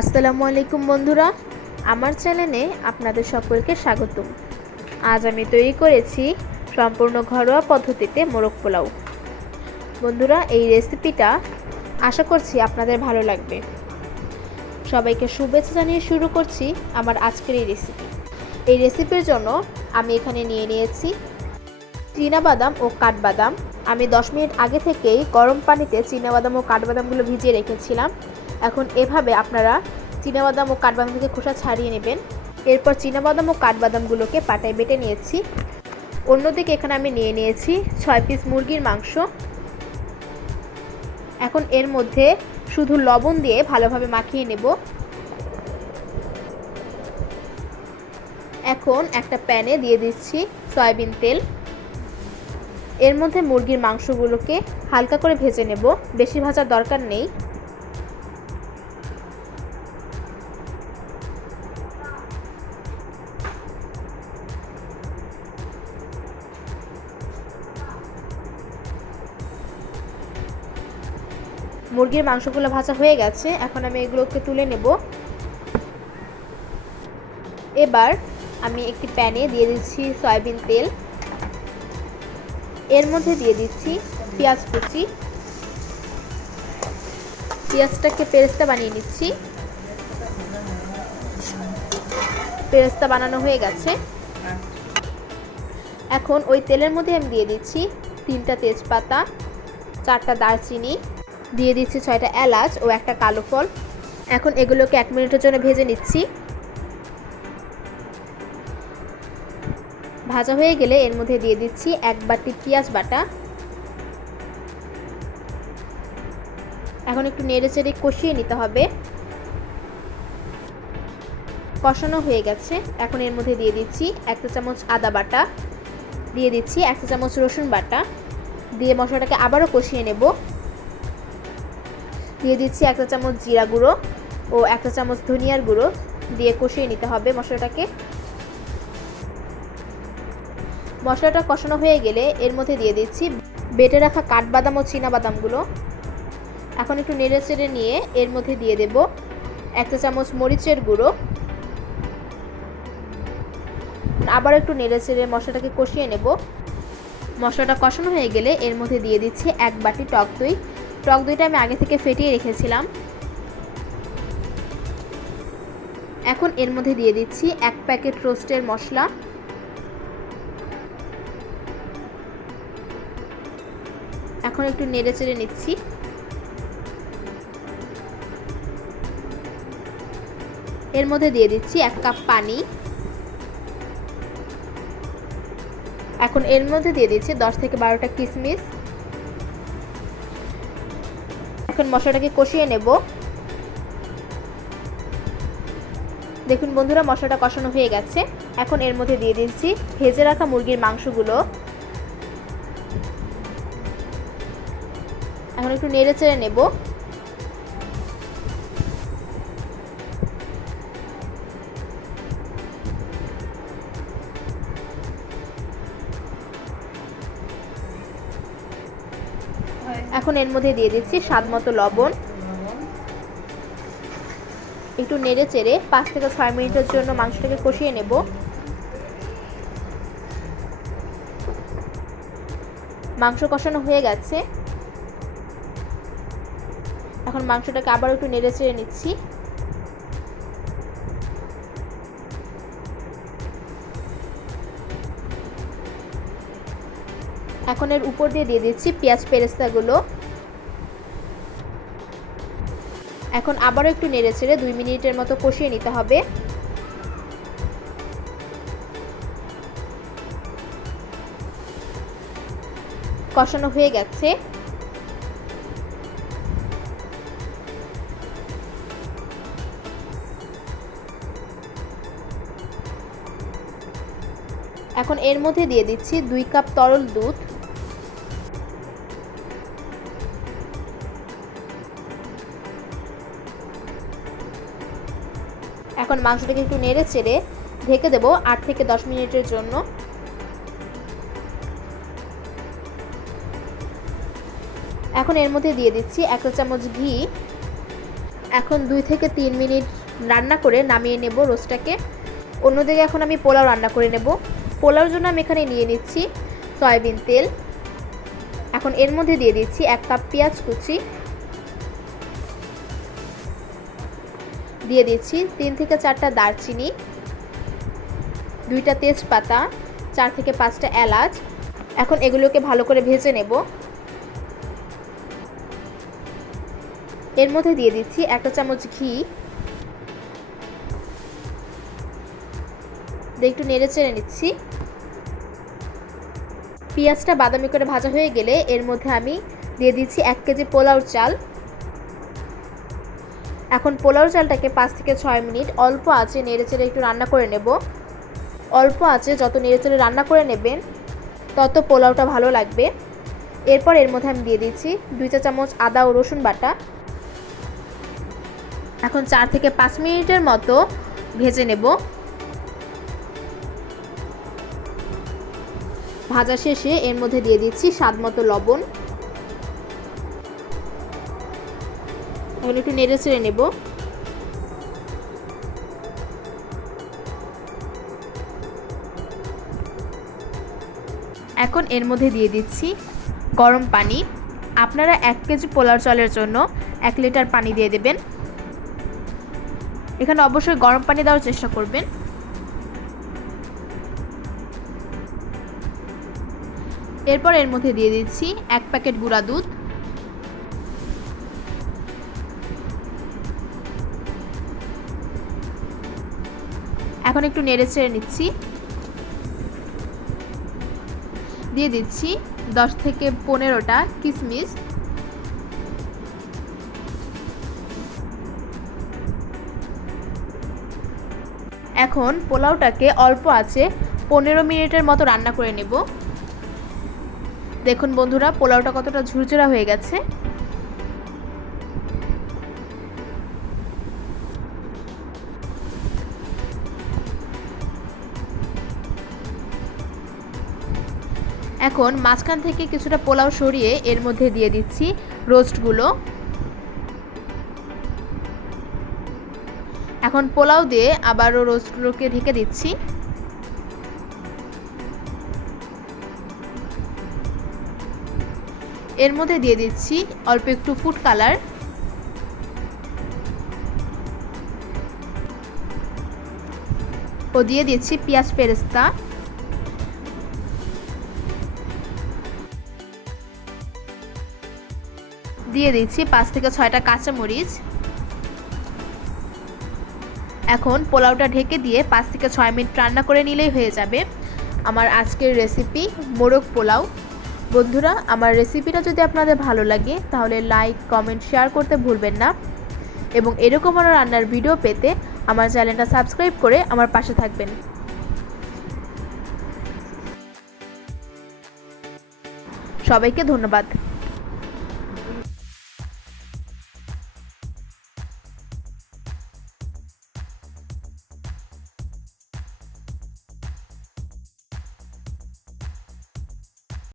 আসসালামু আলাইকুম বন্ধুরা, আমার চ্যানেলে আপনাদের সকলকে স্বাগতম। আজ আমি তৈরি করেছি সম্পূর্ণ ঘরোয়া পদ্ধতিতে মোরগ পোলাও। বন্ধুরা, এই রেসিপিটা আশা করছি আপনাদের ভালো লাগবে। সবাইকে শুভেচ্ছা জানিয়ে শুরু করছি আমার আজকের এই রেসিপি। এই রেসিপির জন্য আমি এখানে নিয়ে নিয়েছি চীনাবাদাম ও কাঠবাদাম। আমি 10 মিনিট আগে থেকেই গরম পানিতে চীনাবাদাম ও কাঠবাদামগুলো ভিজিয়ে রেখেছিলাম। এখন এভাবে আপনারা চীনাবাদাম ও কাঠবাদাম থেকে খোসা ছাড়িয়ে নেবেন। এরপর চীনাবাদাম ও কাঠবাদামগুলোকে পাটায় বেটে নিয়েছি। অন্যদিকে এখানে আমি নিয়ে নিয়েছি 6 পিস মুরগির মাংস। এখন এর মধ্যে শুধু লবণ দিয়ে ভালোভাবে মাখিয়ে নেব। এখন একটা প্যানে দিয়ে দিচ্ছি সয়াবিন তেল। এর মধ্যে মুরগির মাংসগুলোকে হালকা করে ভেজে নেব, বেশি ভাজার দরকার নেই। মুরগির মাংসগুলো ভাজা হয়ে গেছে, এখন আমি এগুলোকে তুলে নেব। এবার আমি একটি প্যানে দিয়ে দিচ্ছি সয়াবিন তেল। এর মধ্যে দিয়ে দিচ্ছি পেঁয়াজ কুচি। পেঁয়াজটাকে পেরেস্তা বানিয়ে নিচ্ছি। পেরেস্তা বানানো হয়ে গেছে। এখন ওই তেলের মধ্যে আমি দিয়ে দিচ্ছি 3টা তেজপাতা, 4টা দারচিনি, দিয়ে দিচ্ছি 6টা এলাচ ও একটা কালো ফল। এখন এগুলোকে 1 মিনিটের জন্য ভেজে নিচ্ছি। ভাজা হয়ে গেলে এর মধ্যে দিয়ে দিচ্ছি 1 বাটি পেঁয়াজ বাটা। এখন একটু নেড়েচেড়ে কষিয়ে নিতে হবে। কষানো হয়ে গেছে, এখন এর মধ্যে দিয়ে দিচ্ছি 1 চা চামচ আদা বাটা, দিয়ে দিচ্ছি 1 চা চামচ রসুন বাটা, দিয়ে মশলাটাকে আবারও কষিয়ে নেব। দিয়ে দিচ্ছি 1 চা চামচ জিরা গুঁড়ো ও 1 চা চামচ ধনিয়ার গুঁড়ো, দিয়ে কষিয়ে নিতে হবে মশলাটাকে। মশলাটা কষানো হয়ে গেলে এর মধ্যে দিয়ে দিচ্ছি বেটে রাখা কাঠবাদাম ও চীনাবাদামগুলো। এখন একটু নেড়েচেড়ে নিয়ে এর মধ্যে দিয়ে দেব 1 চা চামচ মরিচের গুঁড়ো। আবার একটু নেড়েচেড়ে মশলাটাকে কষিয়ে নেব। মশলাটা কষানো হয়ে গেলে এর মধ্যে দিয়ে দিচ্ছি 1 বাটি টক দই। টক দইটা আমি আগে থেকে ফেটিয়ে রেখেছিলাম। এখন এর মধ্যে দিয়ে দিচ্ছি 1 প্যাকেট রোস্টের মশলা। এখন একটু নেড়েচেড়ে নিচ্ছি। এর মধ্যে দিয়ে দিচ্ছি 1 কাপ পানি। এখন এর মধ্যে দিয়ে দিচ্ছি 10 থেকে 12টা কিশমিশ। এখন মশলাটাকে কষিয়ে নেব। দেখুন বন্ধুরা, মশলাটা কষানো হয়ে গেছে। এখন এর মধ্যে দিয়ে দিচ্ছি ভেজে রাখা মুরগির মাংসগুলো। এখন একটু নেড়েচেড়ে নেব। এখন এর মধ্যে দিয়ে দিচ্ছি স্বাদমতো লবণ। একটু নেড়েচেড়ে 5 থেকে 6 মিনিটের জন্য মাংসটাকে কষিয়ে নেব। মাংস কষানো হয়ে গেছে। এখন মাংসটাকে আবার একটু নেড়েচেড়ে নিচ্ছি। এখন এর উপর দিয়ে দিচ্ছি পেঁয়াজ পেরেস্তাগুলো। এখন আবারও একটু নেড়েচেড়ে 2 মিনিটের মতো কষিয়ে নিতে হবে। কষানো হয়ে গেছে। এখন এর মধ্যে দিয়ে দিচ্ছি 2 কাপ তরল দুধ। এখন মাংসটাকে একটু নেড়েচেড়ে ঢেকে দেব 8 থেকে 10 মিনিটের জন্য। এখন এর মধ্যে দিয়ে দিচ্ছি 1 চা চামচ ঘি। এখন 2 থেকে 3 মিনিট রান্না করে নামিয়ে নেব রোস্টটাকে। অন্যদিকে এখন আমি পোলাও রান্না করে নেব। পোলাওর জন্য আমি এখানে নিয়ে নিচ্ছি সয়াবিন তেল। এখন এর মধ্যে দিয়ে দিচ্ছি 1 কাপ পেঁয়াজ কুচি, দিয়ে দিচ্ছি 3 থেকে 4টা দারচিনি, 2টা তেজপাতা, 4 থেকে 5টা এলাচ। এখন এগুলোকে ভালো করে ভেজে নেব। এর মধ্যে দিয়ে দিচ্ছি 1 চামচ ঘি, দিয়ে একটু নেড়ে চেড়ে নিচ্ছি। পেঁয়াজটা বাদামি করে ভাজা হয়ে গেলে এর মধ্যে আমি দিয়ে দিচ্ছি 1 কেজি পোলাও চাল। এখন পোলাও চালটাকে 5 থেকে 6 মিনিট অল্প আঁচে নেড়ে চেড়ে একটু রান্না করে নেব। অল্প আঁচে যত নেড়ে চেড়ে রান্না করে নেবেন তত পোলাওটা ভালো লাগবে। এরপর এর মধ্যে আমি দিয়ে দিচ্ছি 2 চা চামচ আদা ও রসুন বাটা। এখন 4 থেকে 5 মিনিটের মতো ভেজে নেব। ভাজা শেষে এর মধ্যে দিয়ে দিচ্ছি স্বাদ মতো লবণ। এখন একটু নেড়ে চেড়ে নেব। এখন এর মধ্যে দিয়ে দিচ্ছি গরম পানি। আপনারা 1 কেজি পোলাও চালের জন্য 1 লিটার পানি দিয়ে দেবেন। এখানে অবশ্যই গরম পানি দেওয়ার চেষ্টা করবেন। এরপর এর মধ্যে দিয়ে দিচ্ছি 1 প্যাকেট গুঁড়া দুধ। এখন একটু নেড়ে চেড়ে নিচ্ছি। দিয়ে দিচ্ছি 10 থেকে 15টা কিশমিশ। এখন পোলাওটাকে অল্প আঁচে 15 মিনিটের মতো রান্না করে নেব। দেখুন বন্ধুরা, পোলাওটা কতটা ঝুরঝুরা হয়ে গেছে। এখন মাঝখান থেকে কিছুটা পোলাও সরিয়ে এর মধ্যে দিয়ে দিচ্ছি রোস্টগুলো। এখন পোলাও দিয়ে আবারও রোস্টগুলোকে ঢেকে দিচ্ছি। এর মধ্যে দিয়ে দিচ্ছি অল্প একটু ফুড কালার ও দিয়ে দিচ্ছি পেঁয়াজ বেরেস্তা। দিয়ে দিচ্ছি 5 থেকে 6টা কাঁচামরিচ। এখন পোলাওটা ঢেকে দিয়ে 5 থেকে 6 মিনিট রান্না করে নিলেই হয়ে যাবে আমার আজকের রেসিপি মোরগ পোলাও। বন্ধুরা, আমার রেসিপিটা যদি আপনাদের ভালো লাগে তাহলে লাইক, কমেন্ট, শেয়ার করতে ভুলবেন না এবং এরকম আরও রান্নার ভিডিও পেতে আমার চ্যানেলটা সাবস্ক্রাইব করে আমার পাশে থাকবেন। সবাইকে ধন্যবাদ।